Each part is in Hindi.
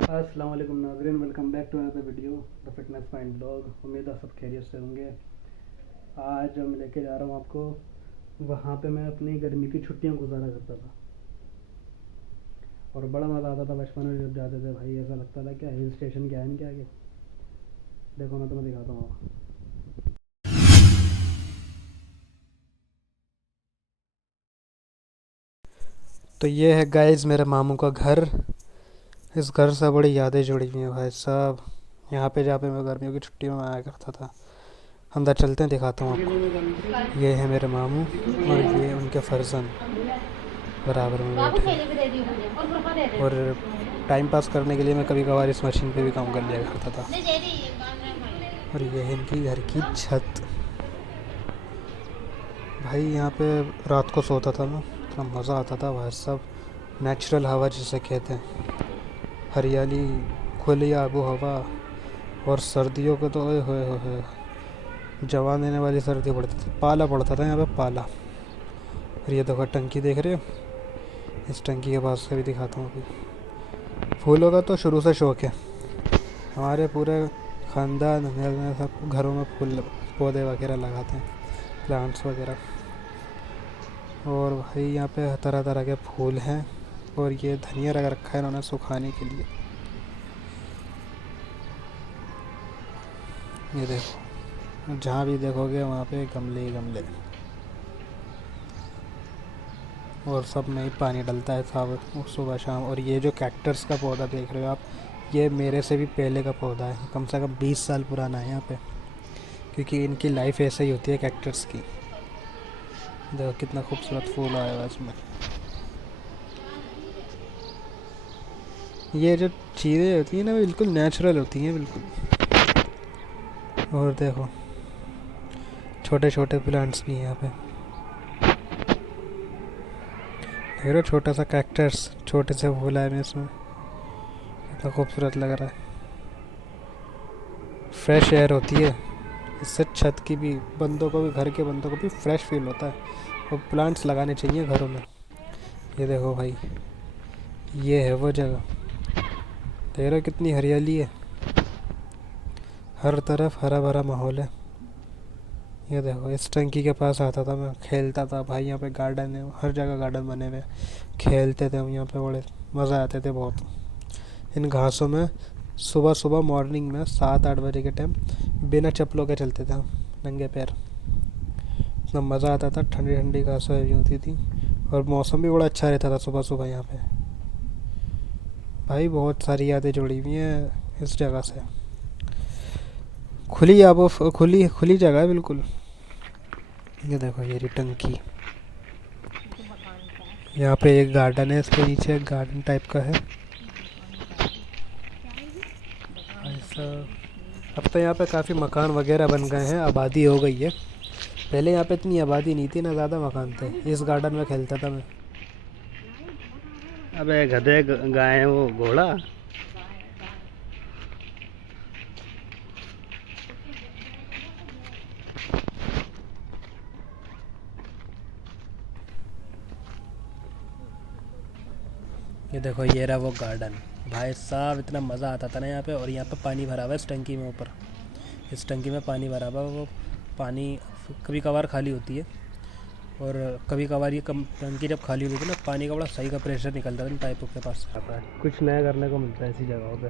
अस्सलाम वालेकुम नाज़रीन, welcome back to another video the fitness mind blog. उम्मीद है सब खैरियत से होंगे। आज मैं लेके जा रहा हूँ आपको वहाँ पे मैं अपनी गर्मी की छुट्टियाँ गुजारा करता था और बड़ा मज़ा आता था बचपन में जब जाते थे। भाई ऐसा लगता था क्या हिल स्टेशन क्या है इनके आगे। देखो मैं तुम्हें दिखाता हूँ। तो ये है गाइस मेरे मामू का घर। इस घर से बड़ी यादें जुड़ी हुई हैं भाई साहब। यहाँ पे जहाँ पे मैं गर्मियों की छुट्टियों में आया करता था। अंदर चलते हैं, दिखाता हूँ आपको। ये है मेरे मामू और ये उनके फर्जंद बराबर में बैठे हैं। और टाइम पास करने के लिए मैं कभी कभार इस मशीन पे भी काम कर लिया करता था। और ये है इनकी घर की छत। भाई यहाँ पे रात को सोता था मैं, इतना मज़ा आता था भाई साहब। नेचुरल हवा जिसे कहते हैं, हरियाली, खुली आबो हवा। और सर्दियों को तो ओए होए होए जवान देने वाली सर्दी पड़ती थी, पाला पड़ता था यहाँ पे पाला। और ये देखो टंकी देख रहे हो, इस टंकी के पास से भी दिखाता हूँ अभी। फूलों का तो शुरू से शौक है हमारे पूरे ख़ानदान में, सब घरों में फूल पौधे वगैरह लगाते हैं, प्लांट्स वगैरह। और भाई यहाँ पे तरह तरह के फूल हैं। और ये धनिया रख रखा है इन्होंने सुखाने के लिए। ये देखो, जहाँ भी देखोगे वहाँ पे गमले ही गमले। और सब में ही पानी डलता है सब सुबह शाम। और ये जो कैक्टस का पौधा देख रहे हो आप, ये मेरे से भी पहले का पौधा है, कम से कम 20 साल पुराना है यहाँ पे। क्योंकि इनकी लाइफ ऐसे ही होती है कैक्टस की। देखो कितना खूबसूरत फूल आया हुआ इसमें। ये जो चीज़ें होती हैं ना, बिल्कुल नेचुरल होती हैं बिल्कुल। और देखो छोटे छोटे प्लांट्स भी हैं यहाँ पे। देख रहे हो छोटा सा कैक्टस, छोटे से फूल आए हैं इसमें, कितना खूबसूरत लग रहा है। फ्रेश एयर होती है इससे, छत की भी बंदों को भी, घर के बंदों को भी फ्रेश फील होता है। और प्लांट्स लगाने चाहिए घरों में। ये देखो भाई, ये है वो जगह। देख रहे हो कितनी हरियाली है, हर तरफ हरा भरा माहौल है। ये देखो इस टंकी के पास आता था मैं, खेलता था भाई। यहाँ पे गार्डन है, हर जगह गार्डन बने हुए, खेलते थे हम यहाँ पे, बड़े मज़ा आते थे बहुत इन घासों में। सुबह सुबह मॉर्निंग में 7-8 बजे के टाइम बिना चप्पलों के चलते थे हम, नंगे पैर। इतना मज़ा आता था, ठंडी ठंडी घासें हुई होती थी। और मौसम भी बड़ा अच्छा रहता था सुबह सुबह यहाँ पे। भाई बहुत सारी यादें जुड़ी हुई हैं इस जगह से। खुली आबो, खुली खुली जगह है बिल्कुल। ये देखो ये रही टंकी। यहाँ पे एक गार्डन है, इसके नीचे एक गार्डन टाइप का है ऐसा। अब तो यहाँ पे काफ़ी मकान वगैरह बन गए हैं, आबादी हो गई है। पहले यहाँ पे इतनी आबादी नहीं थी ना, ज़्यादा मकान थे। इस गार्डन में खेलता था मैं। अबे गधे, गाय है वो घोड़ा। ये देखो ये रहा वो गार्डन। भाई साहब इतना मज़ा आता था ना यहाँ पे। और यहाँ पे पानी भरा हुआ है इस टंकी में ऊपर। इस टंकी में पानी भरा हुआ है, वो पानी कभी कभार खाली होती है। और कभी कभार ये कम टंकी जब खाली होती थी ना, पानी का बड़ा सही का प्रेशर निकलता था इन पाइपों के पास से आता है। कुछ नया करने को मिलता है ऐसी जगहों पे,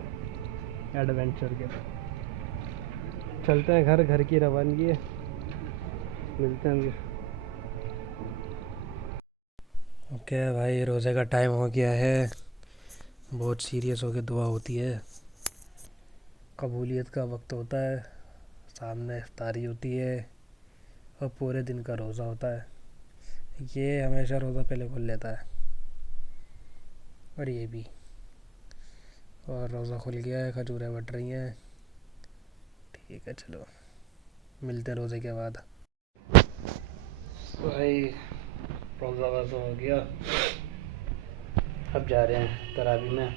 एडवेंचर के। चलते हैं घर, घर की रवानगी है, मिलते हैं। ओके भाई, रोज़े का टाइम हो गया है। बहुत सीरियस होकर दुआ होती है, कबूलियत का वक्त होता है। सामने इफ्तारी होती है और पूरे दिन का रोज़ा होता है। ये हमेशा रोज़ा पहले खोल लेता है, और ये भी। और रोज़ा खुल गया है, खजूरें बट रही हैं। ठीक है चलो, मिलते हैं रोज़े के बाद। भाई रोज़ा वज़ा हो गया, अब जा रहे हैं तरावी में,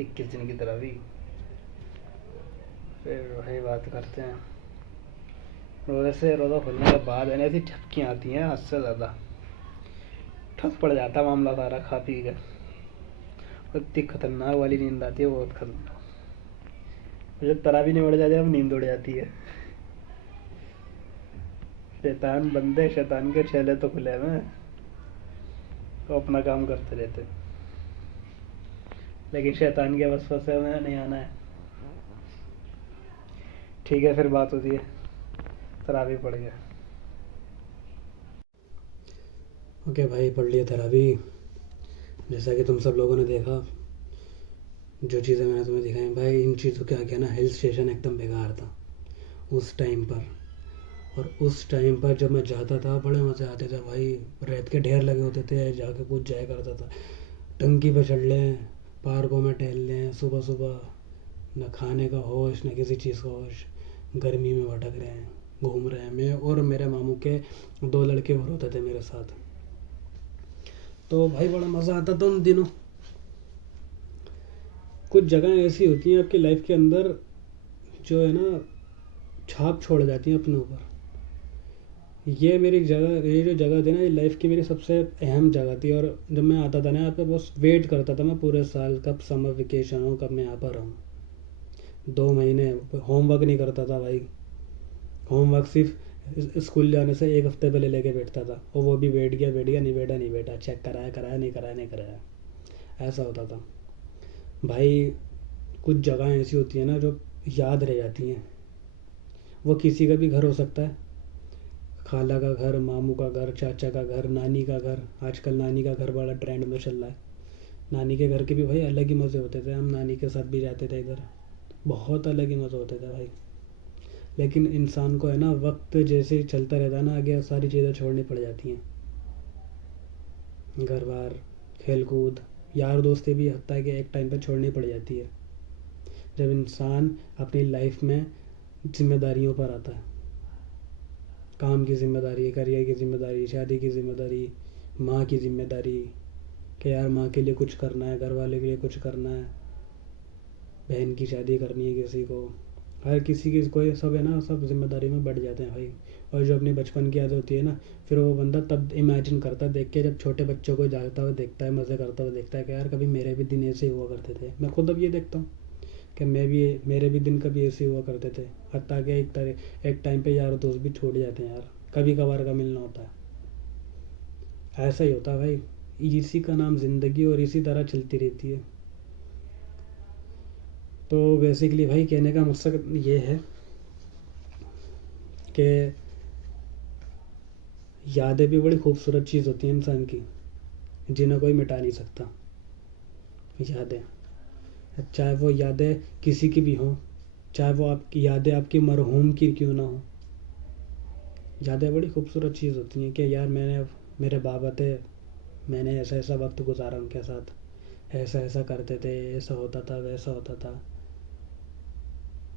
21 दिन की तरावी। फिर वही बात करते हैं। रोज़े से, रोज़ा खुलने के बाद ऐसी झपकियाँ आती हैं, हद से ज़्यादा ठप पड़ जाता मामला सारा खा पी कर। इतनी खतरनाक वाली नींद आती है, बहुत खतरनाक। जब तरावी नहीं उड़ जाती है, अब नींद उड़ जाती है। शैतान बंदे, शैतान के चेले तो खुले में, तो अपना काम करते रहते, लेकिन शैतान के वसवसे में नहीं आना है। ठीक है, फिर बात होती है, तरावी पढ़ गया। ओके भाई, पढ़ लिया तरावी। जैसा कि तुम सब लोगों ने देखा, जो चीज़ें मैंने तुम्हें दिखाई भाई, इन चीज़ों के आगे ना हिल स्टेशन एकदम बेकार था उस टाइम पर। और उस टाइम पर जब मैं जाता था, बड़े मज़े आते थे भाई। रेत के ढेर लगे होते थे, जाके कूद जाया करता था। टंकी पे चढ़ लें, पार्कों में टहल लें सुबह सुबह, न खाने का होश न किसी चीज़ का होश। गर्मी में भटक रहे हैं, घूम रहे हैं। मैं और मेरे मामू के 2 लड़के और होते थे मेरे साथ। तो भाई बड़ा मज़ा आता था उन दिनों। कुछ जगह ऐसी होती हैं आपकी लाइफ के अंदर, जो है ना छाप छोड़ जाती हैं अपने ऊपर। ये मेरी जगह, ये जो जगह थी ना, ये लाइफ की मेरी सबसे अहम जगह थी। और जब मैं आता था ना यहाँ पे, बस वेट करता था मैं पूरे साल, कब समर वेकेशन हो, कब मैं यहाँ पर रहूँ। 2 महीने होमवर्क नहीं करता था भाई। होमवर्क सिर्फ स्कूल जाने से 1 हफ्ते पहले लेके बैठता था, और वो भी बैठ गया बैठ गया, नहीं बैठा नहीं बैठा, चेक कराया कराया, नहीं कराया नहीं कराया, ऐसा होता था भाई। कुछ जगह ऐसी होती है ना जो याद रह जाती हैं। वो किसी का भी घर हो सकता है, खाला का घर, मामू का घर, चाचा का घर, नानी का घर। आजकल नानी का घर बड़ा ट्रेंड में चल रहा है। नानी के घर के भी भाई अलग ही मज़े होते थे। हम नानी के साथ भी जाते थे इधर, बहुत अलग ही मज़े होते थे भाई। लेकिन इंसान को है ना, वक्त जैसे ही चलता रहता है ना आगे, सारी चीज़ें छोड़नी पड़ जाती हैं। घर बार, खेल कूद, यार दोस्ती भी हत्ता है कि एक टाइम पे छोड़नी पड़ जाती है, जब इंसान अपनी लाइफ में जिम्मेदारियों पर आता है। काम की ज़िम्मेदारी, करियर की ज़िम्मेदारी, शादी की ज़िम्मेदारी, माँ की ज़िम्मेदारी कि यार माँ के लिए कुछ करना है, घर वाले के लिए कुछ करना है, बहन की शादी करनी है किसी को, हर किसी की कोई सब है ना, सब जिम्मेदारी में बढ़ जाते हैं भाई। और जो अपनी बचपन की याद होती है ना, फिर वो बंदा तब इमेजिन करता है देख के, जब छोटे बच्चों को जागता हुआ देखता है, मज़े करता हुआ देखता है कि यार कभी मेरे भी दिन ऐसे ही हुआ करते थे। मैं खुद अब ये देखता हूँ कि मेरे भी दिन कभी ऐसे हुआ करते थे। हत्ता कि एक टाइम पे यार दोस्त भी छूट जाते हैं यार, कभी कभार का मिलना होता है। ऐसा ही होता है भाई, इसी का नाम ज़िंदगी, और इसी तरह चलती रहती है। तो बेसिकली भाई कहने का मकसद ये है कि यादें भी बड़ी खूबसूरत चीज़ होती हैं इंसान की, जिन्हें कोई मिटा नहीं सकता। यादें, चाहे वो यादें किसी की भी हों, चाहे वो आपकी यादें आपकी मरहूम की क्यों ना हो, यादें बड़ी खूबसूरत चीज़ होती हैं कि यार मेरे बाबा थे, मैंने ऐसा ऐसा वक्त गुजारा उनके साथ, ऐसा ऐसा करते थे, ऐसा होता था, वैसा होता था।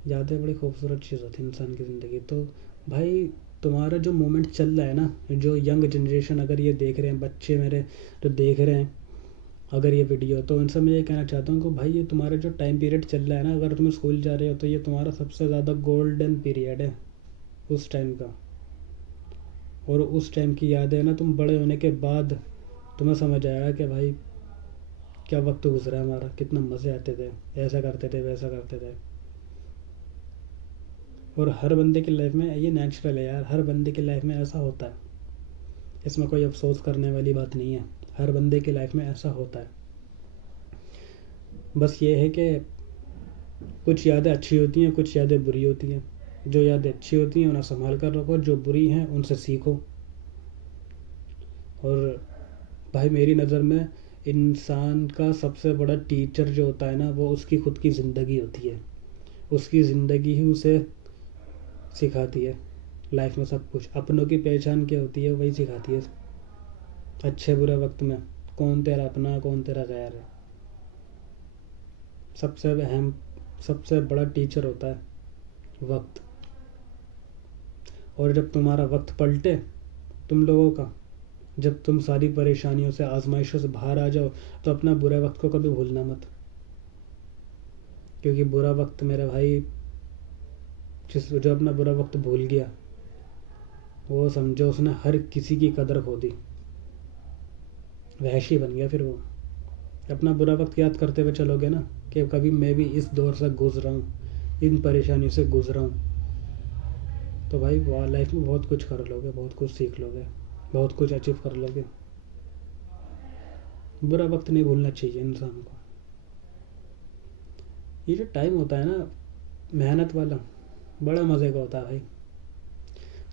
यादें बड़ी खूबसूरत चीज़ होती है इंसान की ज़िंदगी। तो भाई तुम्हारा जो मोमेंट चल रहा है ना, जो यंग जनरेशन अगर ये देख रहे हैं, बच्चे मेरे जो देख रहे हैं अगर ये वीडियो, तो उनसे मैं ये कहना चाहता हूँ कि भाई ये तुम्हारा जो टाइम पीरियड चल रहा है ना, अगर तुम स्कूल जा रहे हो तो ये तुम्हारा सबसे ज़्यादा गोल्डन पीरियड है उस टाइम का। और उस टाइम की यादें ना, तुम बड़े होने के बाद तुम्हें समझ आएगा कि भाई क्या वक्त गुजरा है हमारा, कितना मज़े आते थे, ऐसा करते थे, वैसा करते थे। और हर बंदे की लाइफ में ये नेचुरल है यार, हर बंदे की लाइफ में ऐसा होता है, इसमें कोई अफसोस करने वाली बात नहीं है। हर बंदे की लाइफ में ऐसा होता है। बस ये है कि कुछ यादें अच्छी होती हैं, कुछ यादें बुरी होती हैं। जो यादें अच्छी होती हैं उन्हें संभाल कर रखो, जो बुरी हैं उनसे सीखो। और भाई मेरी नज़र में इंसान का सबसे बड़ा टीचर जो होता है ना, वो उसकी खुद की ज़िंदगी होती है। उसकी ज़िंदगी ही उसे सिखाती है लाइफ में सब कुछ। अपनों की पहचान क्या होती है वही सिखाती है, अच्छे बुरे वक्त में कौन तेरा अपना कौन तेरा गैर है। सबसे अहम, सबसे बड़ा टीचर होता है वक्त। और जब तुम्हारा वक्त पलटे तुम लोगों का, जब तुम सारी परेशानियों से, आजमाइशों से बाहर आ जाओ, तो अपना बुरा वक्त को कभी भूलना मत। क्योंकि बुरा वक्त मेरे भाई, जो अपना बुरा वक्त भूल गया, वो समझो उसने हर किसी की कदर खो दी, वहशी बन गया फिर वो। अपना बुरा वक्त याद करते हुए चलोगे ना कि कभी मैं भी इस दौर से गुजरा हूँ, इन परेशानियों से गुजरा हूँ, तो भाई वाह लाइफ में बहुत कुछ कर लोगे, बहुत कुछ सीख लोगे, बहुत कुछ अचीव कर लोगे। बुरा वक्त नहीं भूलना चाहिए इंसान को। ये जो टाइम होता है ना मेहनत वाला, बड़ा मज़े का होता है भाई।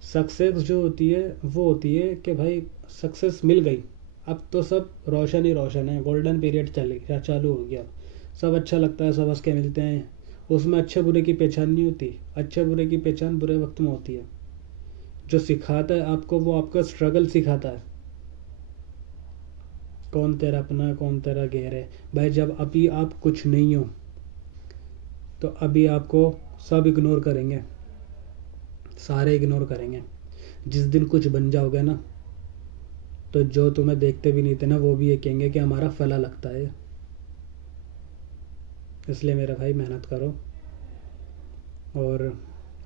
सक्सेस जो होती है वो होती है कि भाई सक्सेस मिल गई, अब तो सब रोशन ही रोशन है, गोल्डन पीरियड चालू हो गया, सब अच्छा लगता है, सब हंस के मिलते हैं। उसमें अच्छे बुरे की पहचान नहीं होती, अच्छे बुरे की पहचान बुरे वक्त में होती है। जो सिखाता है आपको वो आपका स्ट्रगल सिखाता है, कौन तेरा अपना कौन तेरा गैर है। भाई जब अभी आप कुछ नहीं हो तो अभी आपको सब इग्नोर करेंगे, सारे इग्नोर करेंगे। जिस दिन कुछ बन जाओगे ना तो जो तुम्हें देखते भी नहीं थे ना वो भी ये कहेंगे कि हमारा फला लगता है। इसलिए मेरा भाई मेहनत करो और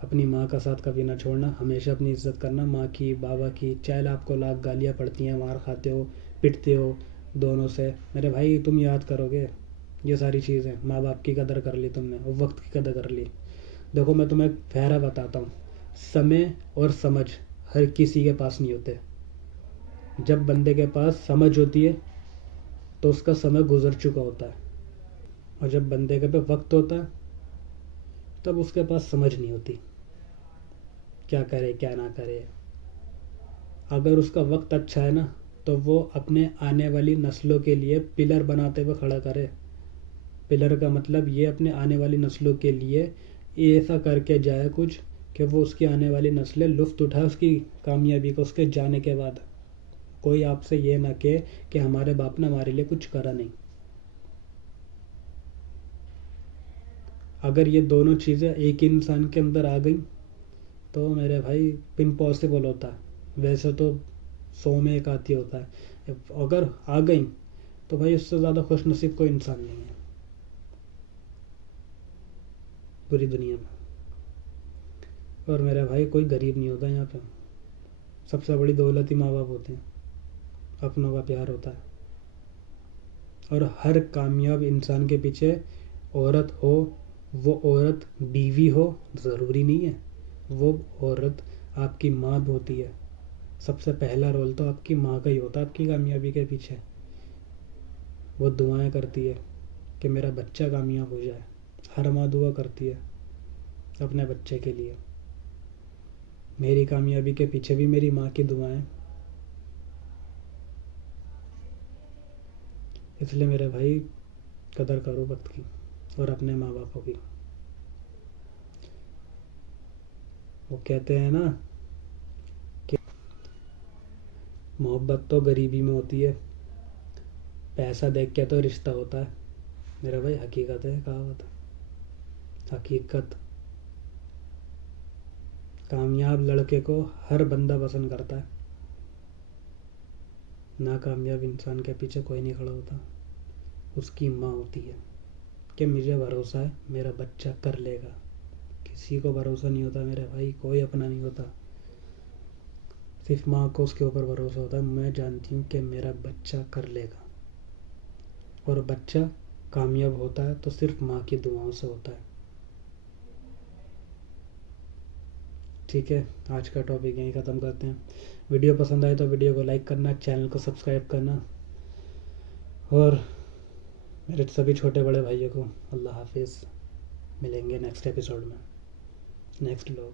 अपनी माँ का साथ कभी ना छोड़ना, हमेशा अपनी इज्जत करना, माँ की बाबा की, चाहे आपको लाख गालियाँ पड़ती हैं, मार खाते हो, पिटते हो दोनों से, मेरे भाई तुम याद करोगे ये सारी चीज़ें। माँ बाप की कदर कर ली तुमने और वक्त की कदर कर ली। देखो मैं तुम्हें फहरा बताता हूँ, समय और समझ हर किसी के पास नहीं होते। जब बंदे के पास समझ होती है तो उसका समय गुजर चुका होता है, और जब बंदे के पे वक्त होता है तब उसके पास समझ नहीं होती क्या करे क्या ना करे। अगर उसका वक्त अच्छा है ना तो वो अपने आने वाली नस्लों के लिए पिलर बनाते हुए खड़ा करे। पिलर का मतलब ये अपने आने वाली नस्लों के लिए ऐसा करके जाए कुछ कि वो उसकी आने वाली नस्लें लुफ्त उठाए उसकी कामयाबी को, उसके जाने के बाद कोई आपसे ये ना कहे कि हमारे बाप ने हमारे लिए कुछ करा नहीं। अगर ये दोनों चीज़ें एक इंसान के अंदर आ गई तो मेरे भाई इम्पॉसिबल होता है। वैसे तो 100 में एक आती होता है, अगर आ गई तो भाई उससे ज़्यादा खुश नसीब कोई इंसान नहीं है पूरी दुनिया में। और मेरे भाई कोई गरीब नहीं होता यहाँ पे, सबसे बड़ी दौलत ही माँ बाप होते हैं, अपनों का प्यार होता है। और हर कामयाब इंसान के पीछे औरत हो, वो औरत बीवी हो ज़रूरी नहीं है, वो औरत आपकी माँ भी होती है। सबसे पहला रोल तो आपकी माँ का ही होता है आपकी कामयाबी के पीछे। वो दुआएं करती है कि मेरा बच्चा कामयाब हो जाए, हर माँ दुआ करती है अपने बच्चे के लिए। मेरी कामयाबी के पीछे भी मेरी माँ की दुआएं। इसलिए मेरे भाई कदर करो वक्त की और अपने माँ बापों की। वो कहते हैं ना कि मोहब्बत तो गरीबी में होती है, पैसा देख के तो रिश्ता होता है। मेरा भाई हकीकत है, कहावत है, हकीकत। कामयाब लड़के को हर बंदा पसंद करता है, नाकामयाब इंसान के पीछे कोई नहीं खड़ा होता। उसकी माँ होती है कि मुझे भरोसा है मेरा बच्चा कर लेगा। किसी को भरोसा नहीं होता मेरे भाई, कोई अपना नहीं होता, सिर्फ माँ को उसके ऊपर भरोसा होता है। मैं जानती हूँ कि मेरा बच्चा कर लेगा, और बच्चा कामयाब होता है तो सिर्फ माँ की दुआओं से होता है। ठीक है, आज का टॉपिक यहीं ख़त्म करते हैं। वीडियो पसंद आए तो वीडियो को लाइक करना, चैनल को सब्सक्राइब करना, और मेरे सभी छोटे बड़े भाइयों को अल्लाह हाफिज़। मिलेंगे नेक्स्ट एपिसोड में, नेक्स्ट व्लॉग।